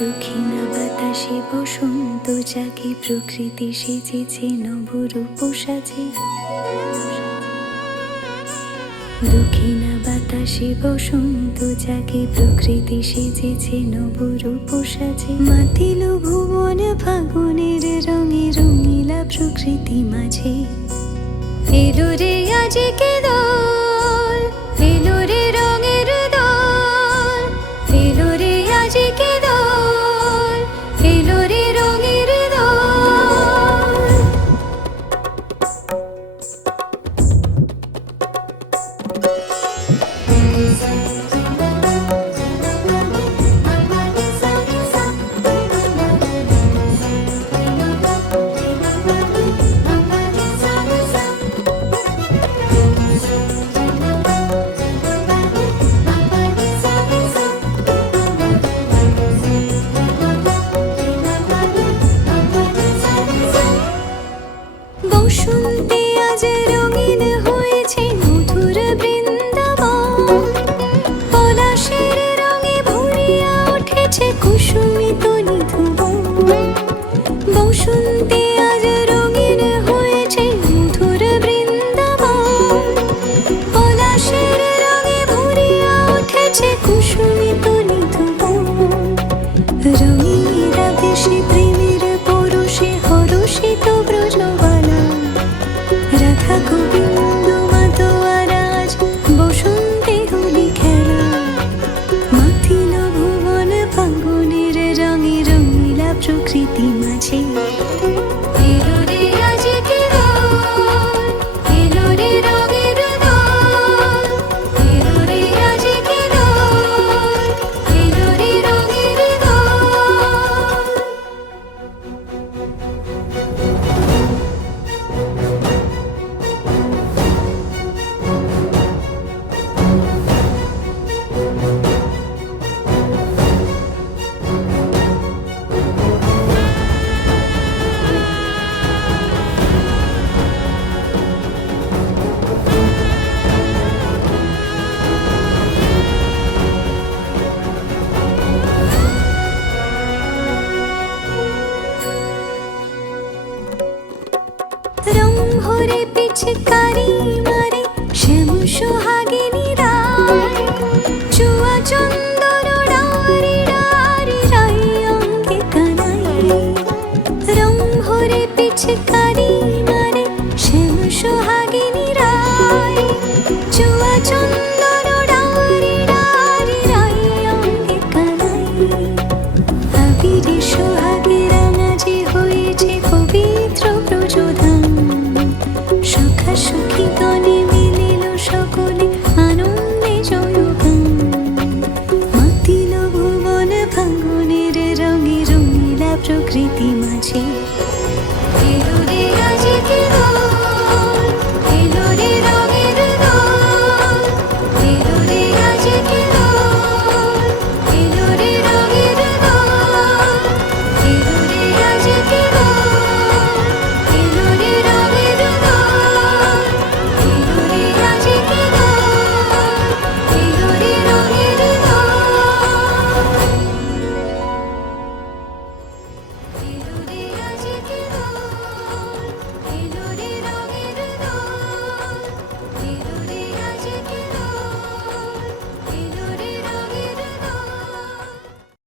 দক্ষিণা বাতাসে বসন্ত জাগে, প্রকৃতি সেজেছে নবরূপ সাজে। দক্ষিণা বাতাসে বসন্ত জাগে, প্রকৃতি সেজেছে নবরূপ সাজে। মাতিল ভুবন ফাগুনের রঙে, রঙিলা প্রকৃতি মাঝে। এলো রে আজকে দোল, এলো রে রঙের দোল, এলো রে আজকে দোল, এলো রে রঙের দোল। বসন্তে আজ রঙিন হয়েছে মধুর বৃন্দাবন, পলাশের রঙে ভরিয়া উঠেছে কুসুমিত নিধুবন। বসন্তে আজ রঙিন হয়েছে মধুর বৃন্দাবন, পলাশের রঙে ভরিয়া উঠেছে কুসুমিত নিধুবন। রঙিনীরা বেশি প্রেমের পরশে হরষিত ব্রজবালা, রাধা গোবিন্দ মাতোয়ারাজ বসন্তে হোলি খেলা। মাতিল ভুবন ফাগুনের রঙে, রঙিলা প্রকৃতি মাঝে। এলো রে আজকে দোল, এলো রে রঙের দোল, এলো রে আজকে দোল, এলো রে রঙের দোল। রং ভরে পিচকারি মারে শ্যাম সোহাগিনী রায়, চুয়া চন্দন ডারি ডারি রাই অঙ্গে কানাই। রং ভরে পিচকারি